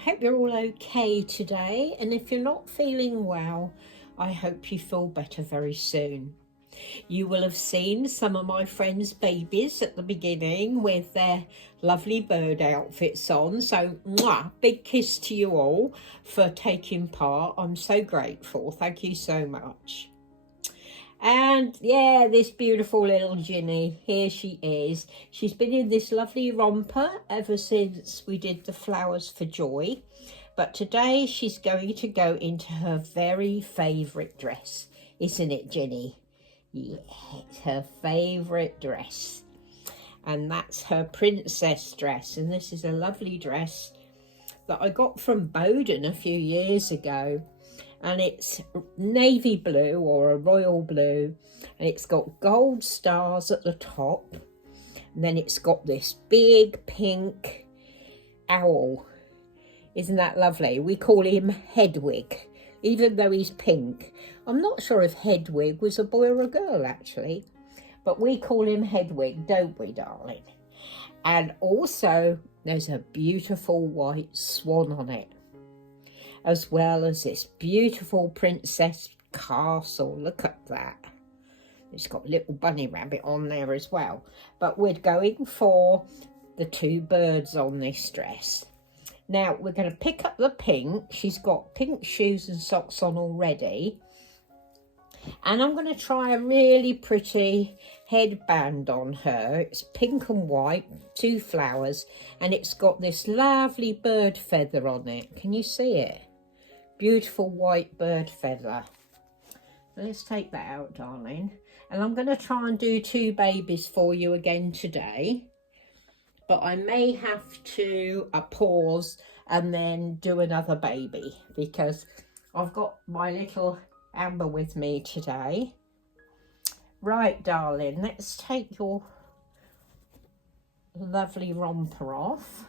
hope you're all okay today, and if you're not feeling well, I hope you feel better very soon. You will have seen some of my friends' babies at the beginning with their lovely bird outfits on, so big kiss to you all for taking part. I'm so grateful. Thank you so much. And yeah, this beautiful little Ginny, here she is. She's been in this lovely romper ever since we did the Flowers for Joy. But today she's going to go into her very favourite dress, isn't it, Ginny? Yeah, it's her favourite dress. And that's her princess dress. And this is a lovely dress that I got from Boden a few years ago. And it's navy blue or a royal blue, and it's got gold stars at the top, and then it's got this big pink owl. Isn't that lovely? We call him Hedwig, even though he's pink. I'm not sure if Hedwig was a boy or a girl actually, but we call him Hedwig, don't we, darling? And also there's a beautiful white swan on it, as well as this beautiful princess castle. Look at that. It's got a little bunny rabbit on there as well. But we're going for the two birds on this dress. Now we're going to pick up the pink. She's got pink shoes and socks on already. And I'm going to try a really pretty headband on her. It's pink and white, two flowers, and it's got this lovely bird feather on it. Can you see it? Beautiful white bird feather. Let's take that out, darling. And I'm going to try and do two babies for you again today. But I may have to pause and then do another baby, because I've got my little Amber with me today. Right, darling, let's take your lovely romper off.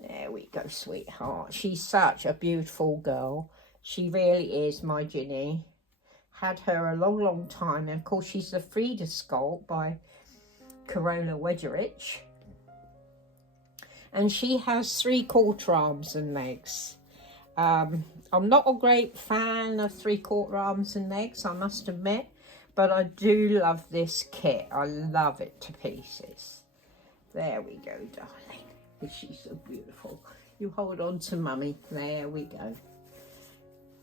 There we go, sweetheart. She's such a beautiful girl. She really is, my Ginny. Had her a long, long time. And of course, she's the Fida sculpt by Karola Wegerich. And she has 3/4 arms and legs. I'm not a great fan of 3/4 arms and legs, I must admit. But I do love this kit. I love it to pieces. There we go, darling. She's so beautiful. You hold on to mummy. There we go.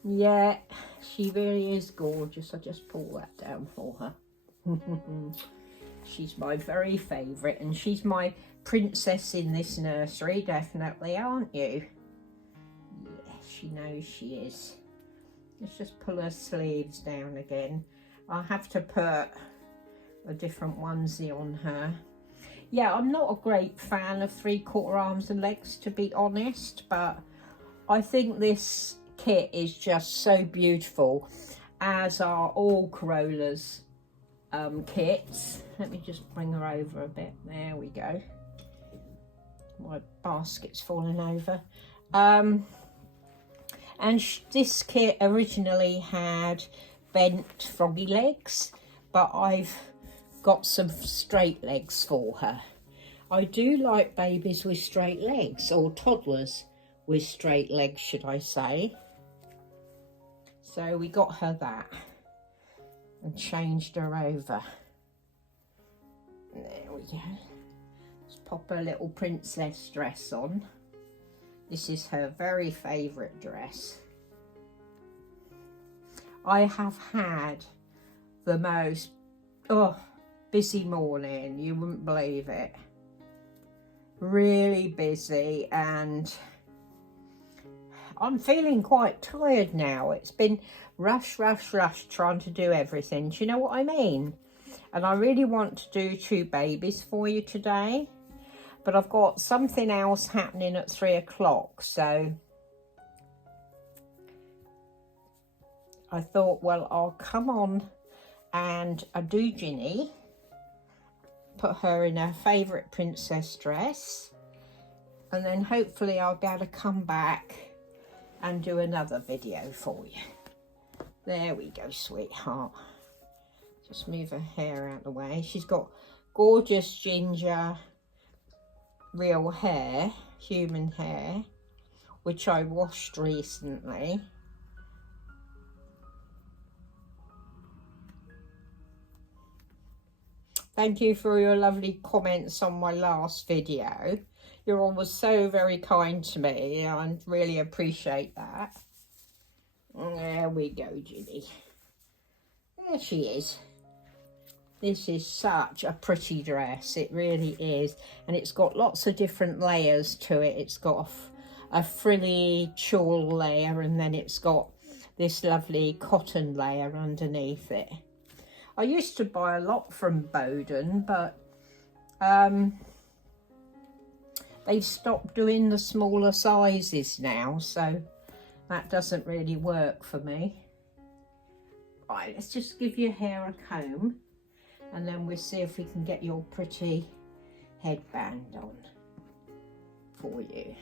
Yeah, she really is gorgeous. I just pull that down for her. She's my very favourite, and she's my princess in this nursery, definitely, aren't you? Yeah, she knows she is. Let's just pull her sleeves down again. I'll have to put a different onesie on her. Yeah, I'm not a great fan of 3/4 arms and legs, to be honest, but I think this kit is just so beautiful, as are all Karola's kits. Let me just bring her over a bit. There we go. My basket's falling over. And this kit originally had bent Frugi legs, but I've got some straight legs for her. I do like babies with straight legs, or toddlers with straight legs, should I say. So we got her that and changed her over. There we go. Let's pop her little princess dress on. This is her very favourite dress. I have had the most busy morning, you wouldn't believe it. Really busy, and I'm feeling quite tired now. It's been rush trying to do everything. Do you know what I mean? And I really want to do two babies for you today, but I've got something else happening at 3 o'clock, so I thought, well, I'll come on and I do Ginny, put her in her favourite princess dress, and then hopefully I'll be able to come back and do another video for you. There we go, sweetheart. Just move her hair out of the way. She's got gorgeous ginger real hair, human hair, which I washed recently. Thank you for your lovely comments on my last video. You're always so very kind to me. I really appreciate that. There we go, Ginny. There she is. This is such a pretty dress. It really is. And it's got lots of different layers to it. It's got a frilly shawl layer, and then it's got this lovely cotton layer underneath it. I used to buy a lot from Boden, but they've stopped doing the smaller sizes now, so that doesn't really work for me. Right, let's just give your hair a comb, and then we'll see if we can get your pretty headband on for you.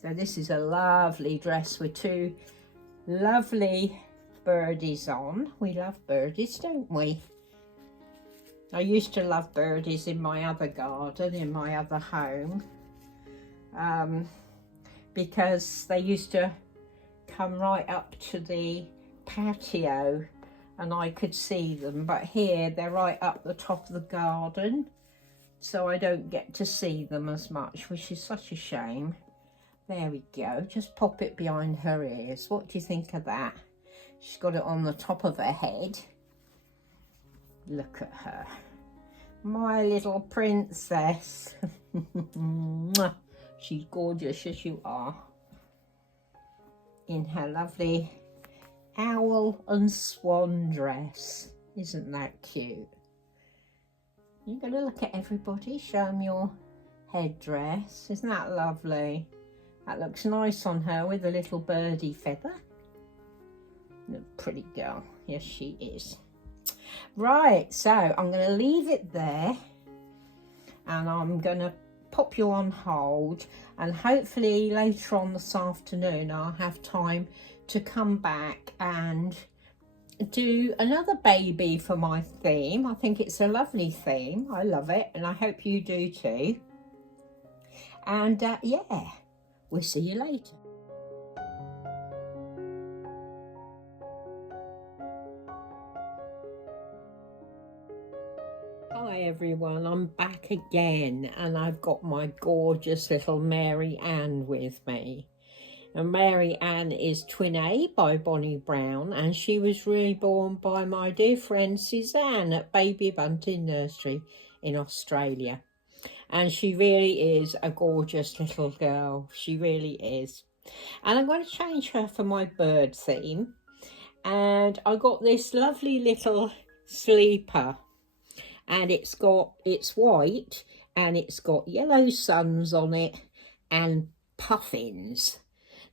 So this is a lovely dress with two lovely birdies on. We love birdies, don't we? I used to love birdies in my other garden, in my other home, because they used to come right up to the patio and I could see them, but here they're right up the top of the garden, so I don't get to see them as much, which is such a shame. There we go, just pop it behind her ears. What do you think of that? She's got it on the top of her head. Look at her. My little princess. She's gorgeous as you are. In her lovely owl and swan dress. Isn't that cute? You're going to look at everybody, show them your headdress. Isn't that lovely? That looks nice on her with a little birdie feather. Pretty girl. Yes, she is. Right, so I'm going to leave it there, and I'm going to pop you on hold, and hopefully later on this afternoon I'll have time to come back and do another baby for my theme. I think it's a lovely theme. I love it, and I hope you do too. And yeah, we'll see you later. Hi everyone, I'm back again, and I've got my gorgeous little Mary Ann with me. And Mary Ann is Twin A by Bonnie Brown, and she was reborn by my dear friend Suzanne at Baby Bunting Nursery in Australia. And she really is a gorgeous little girl, she really is. And I'm going to change her for my bird theme, and I got this lovely little sleeper. And it's white, and it's got yellow suns on it and puffins.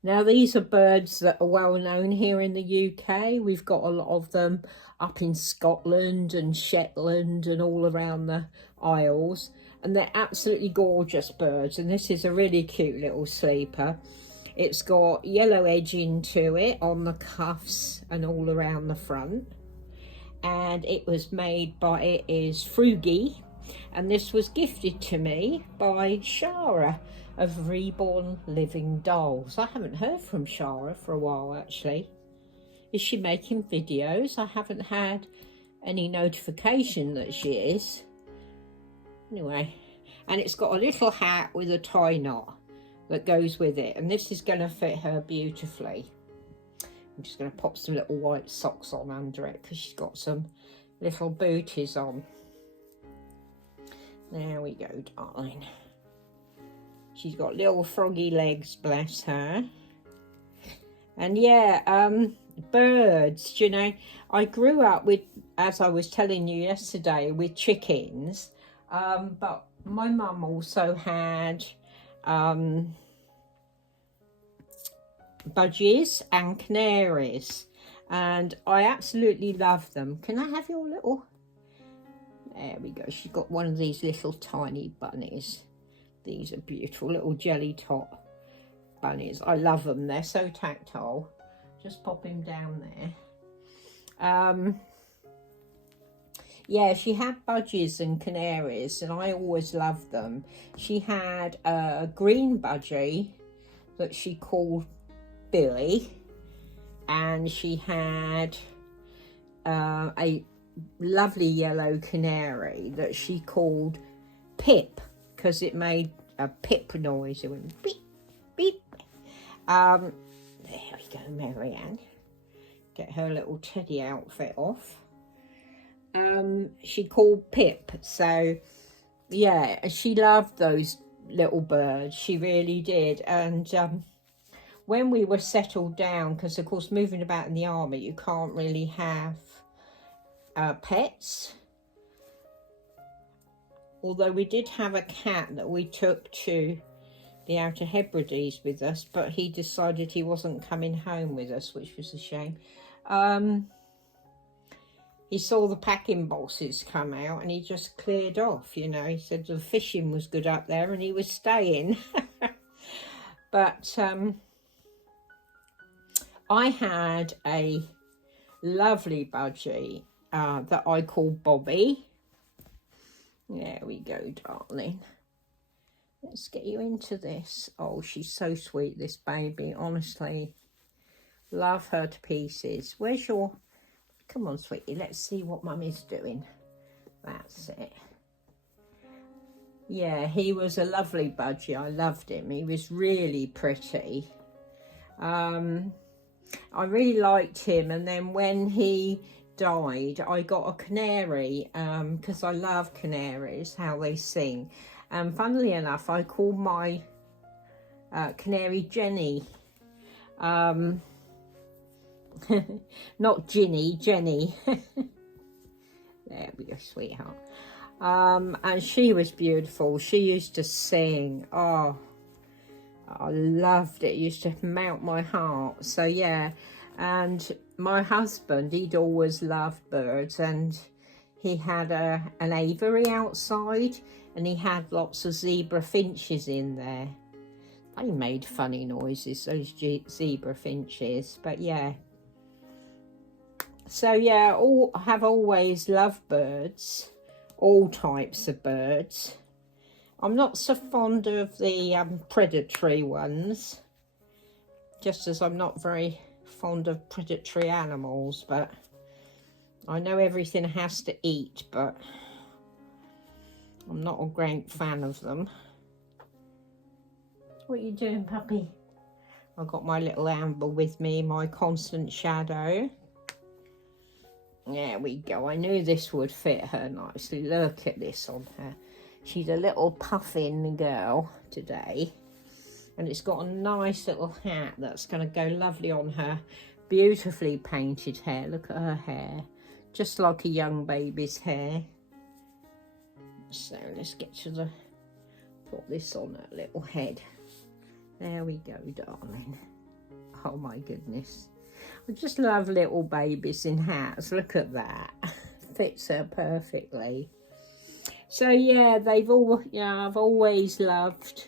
Now these are birds that are well known here in the UK. We've got a lot of them up in Scotland and Shetland and all around the Isles, and they're absolutely gorgeous birds. And this is a really cute little sleeper. It's got yellow edging to it on the cuffs and all around the front. And it was made by, it is Frugi, and this was gifted to me by Shara of Reborn Living Dolls. I haven't heard from Shara for a while actually. Is she making videos? I haven't had any notification that she is. Anyway, and it's got a little hat with a tie knot that goes with it, and this is going to fit her beautifully. I'm just going to pop some little white socks on under it because she's got some little booties on. There we go, darling. She's got little froggy legs, bless her. And yeah, birds, you know, I grew up with, as I was telling you yesterday, with chickens. But my mum also had budgies and canaries, and I absolutely love them. Can I have your little, there we go, she's got one of these little tiny bunnies. These are beautiful little jelly tot bunnies. I love them, they're so tactile. Just pop him down there. Yeah, she had budgies and canaries, and I always loved them. She had a green budgie that she called Billy, and she had a lovely yellow canary that she called Pip, because it made a pip noise. It went beep, beep. There we go, Marianne. Get her little teddy outfit off. She called Pip. So yeah, she loved those little birds. She really did. And when we were settled down, because of course moving about in the army, you can't really have pets. Although we did have a cat that we took to the Outer Hebrides with us, but he decided he wasn't coming home with us, which was a shame. He saw the packing boxes come out and he just cleared off, you know. He said the fishing was good up there and he was staying. But I had a lovely budgie that I called Bobby. There we go, darling. Let's get you into this. Oh, she's so sweet, this baby, honestly. Love her to pieces. Where's your... Come on, sweetie, let's see what Mummy's doing. That's it. Yeah, he was a lovely budgie. I loved him. He was really pretty. I really liked him. And then when he died, I got a canary, because I love canaries, how they sing. And funnily enough, I called my canary Jenny. Not Ginny, Jenny. There we go, sweetheart. And she was beautiful. She used to sing. Oh, I loved it. It used to melt my heart. So yeah, and my husband, he'd always loved birds, and he had an aviary outside, and he had lots of zebra finches in there. They made funny noises, those zebra finches, but yeah. So yeah, have always loved birds, all types of birds. I'm not so fond of the predatory ones, just as I'm not very fond of predatory animals, but I know everything has to eat, but I'm not a great fan of them. What are you doing, puppy? I've got my little Amber with me, my constant shadow. There we go. I knew this would fit her nicely. Look at this on her. She's a little puffin girl today. And it's got a nice little hat that's going to go lovely on her beautifully painted hair. Look at her hair. Just like a young baby's hair. So let's get to the... Put this on her little head. There we go, darling. Oh my goodness. I just love little babies in hats. Look at that. Fits her perfectly. So yeah, I've always loved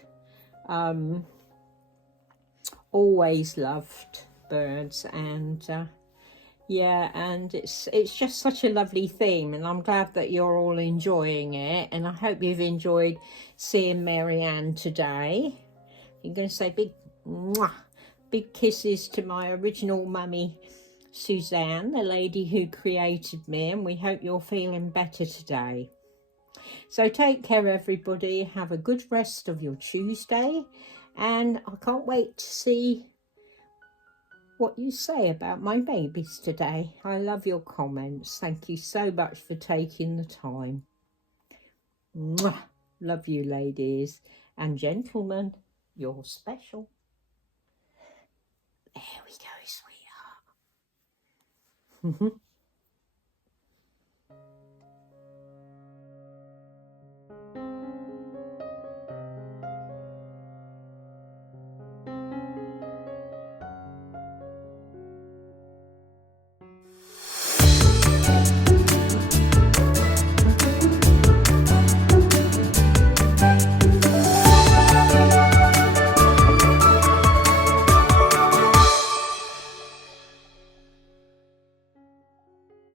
birds, and yeah, and it's just such a lovely theme, and I'm glad that you're all enjoying it, and I hope you've enjoyed seeing Marianne today. I'm going to say big mwah, big kisses to my original mummy, Suzanne, the lady who created me, and we hope you're feeling better today. So take care, everybody. Have a good rest of your Tuesday, and I can't wait to see what you say about my babies today. I love your comments. Thank you so much for taking the time. Mwah. Love you, ladies and gentlemen. You're special. There we go, sweetheart.